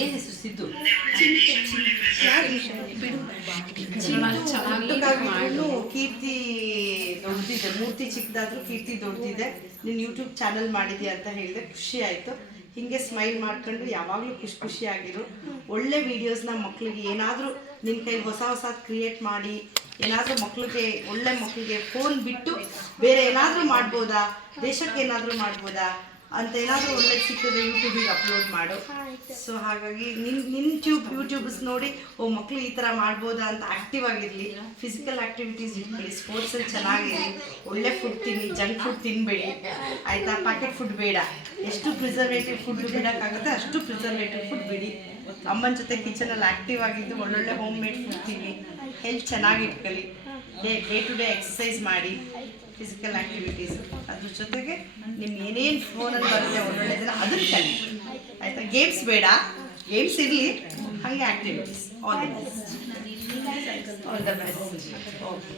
ಏನು ಹೆಸರು ಸಿದ್ದು ಕೀರ್ತಿ ದೊಡ್ಡದಿದೆ, ಮೂರ್ತಿ ಚಿಕ್ಕದಾದ್ರೂ ಕೀರ್ತಿ ದೊಡ್ಡದಿದೆ. ನೀನು ಯೂಟ್ಯೂಬ್ ಚಾನಲ್ ಮಾಡಿದ್ಯಾ ಅಂತ ಹೇಳಿದೆ, ಖುಷಿ ಆಯಿತು. ಹೀಗೆ ಸ್ಮೈಲ್ ಮಾಡ್ಕೊಂಡು ಯಾವಾಗಲೂ ಖುಷಿಯಾಗಿರು. ಒಳ್ಳೆ ವೀಡಿಯೋಸ್ನ ಮಕ್ಕಳಿಗೆ ಏನಾದರೂ ನಿನ್ನ ಕೈ ಹೊಸ ಕ್ರಿಯೇಟ್ ಮಾಡಿ ಏನಾದರೂ ಒಳ್ಳೆ ಮಕ್ಕಳಿಗೆ ಫೋನ್ ಬಿಟ್ಟು ಬೇರೆ ಏನಾದರೂ ಮಾಡ್ಬೋದಾ, ದೇಶಕ್ಕೆ ಏನಾದರೂ ಮಾಡ್ಬೋದಾ ಅಂತ ಏನಾದರೂ ಒಳ್ಳೆ ಸಿಕ್ಕಿದ್ರೆ ಯೂಟ್ಯೂಬಿಗೆ ಅಪ್ಲೋಡ್ ಮಾಡು. ಸೊ ಹಾಗಾಗಿ ನಿನ್ನ ಯೂಟ್ಯೂಬ್ಸ್ ನೋಡಿ ಮಕ್ಕಳು ಈ ಥರ ಮಾಡ್ಬೋದಾ ಅಂತ ಆ್ಯಕ್ಟಿವ್ ಆಗಿರಲಿ, ಫಿಸಿಕಲ್ ಆ್ಯಕ್ಟಿವಿಟೀಸ್ ಇಟ್ಕೊಳ್ಳಿ, ಸ್ಪೋರ್ಟ್ಸಲ್ಲಿ ಚೆನ್ನಾಗಿರಲಿ, ಒಳ್ಳೆ ಫುಡ್ ತಿನ್ನಿ, ಜಂಕ್ ಫುಡ್ ತಿನ್ನಬೇಡಿ ಆಯಿತಾ. ಪ್ಯಾಕೆಟ್ ಫುಡ್ ಬೇಡ, ಎಷ್ಟು ಪ್ರಿಸರ್ವೇಟಿವ್ ಫುಡ್ ಬಿಡೋಕ್ಕಾಗುತ್ತೆ ಅಷ್ಟು ಪ್ರಿಸರ್ವೇಟಿವ್ ಫುಡ್ ಬಿಡಿ. ಅಮ್ಮನ ಜೊತೆ ಕಿಚನಲ್ಲಿ ಆ್ಯಕ್ಟಿವ್ ಆಗಿದ್ದು ಒಳ್ಳೊಳ್ಳೆ ಹೋಮ್ ಮೇಡ್ ಫುಡ್ ತಿನ್ನಿ, ಹೆಲ್ತ್ ಚೆನ್ನಾಗಿ ಇಟ್ಕೊಳ್ಳಿ, ಡೇ ಟು ಡೇ ಎಕ್ಸಸೈಸ್ ಮಾಡಿ, ಫಿಸಿಕಲ್ ಆ್ಯಕ್ಟಿವಿಟೀಸ್. ಅದ್ರ ಜೊತೆಗೆ ನಿಮ್ಮ ಏನೇನು ಫೋನಲ್ಲಿ ಬರುತ್ತೆ ಒಳ್ಳೊಳ್ಳೆದಿಲ್ಲ ಅದನ್ನು ಕಲಿ ಆಯಿತಾ. ಗೇಮ್ಸ್ ಬೇಡ, ಗೇಮ್ಸ್ ಇರಲಿ, ಹಾಗೆ activities. All the best. Okay.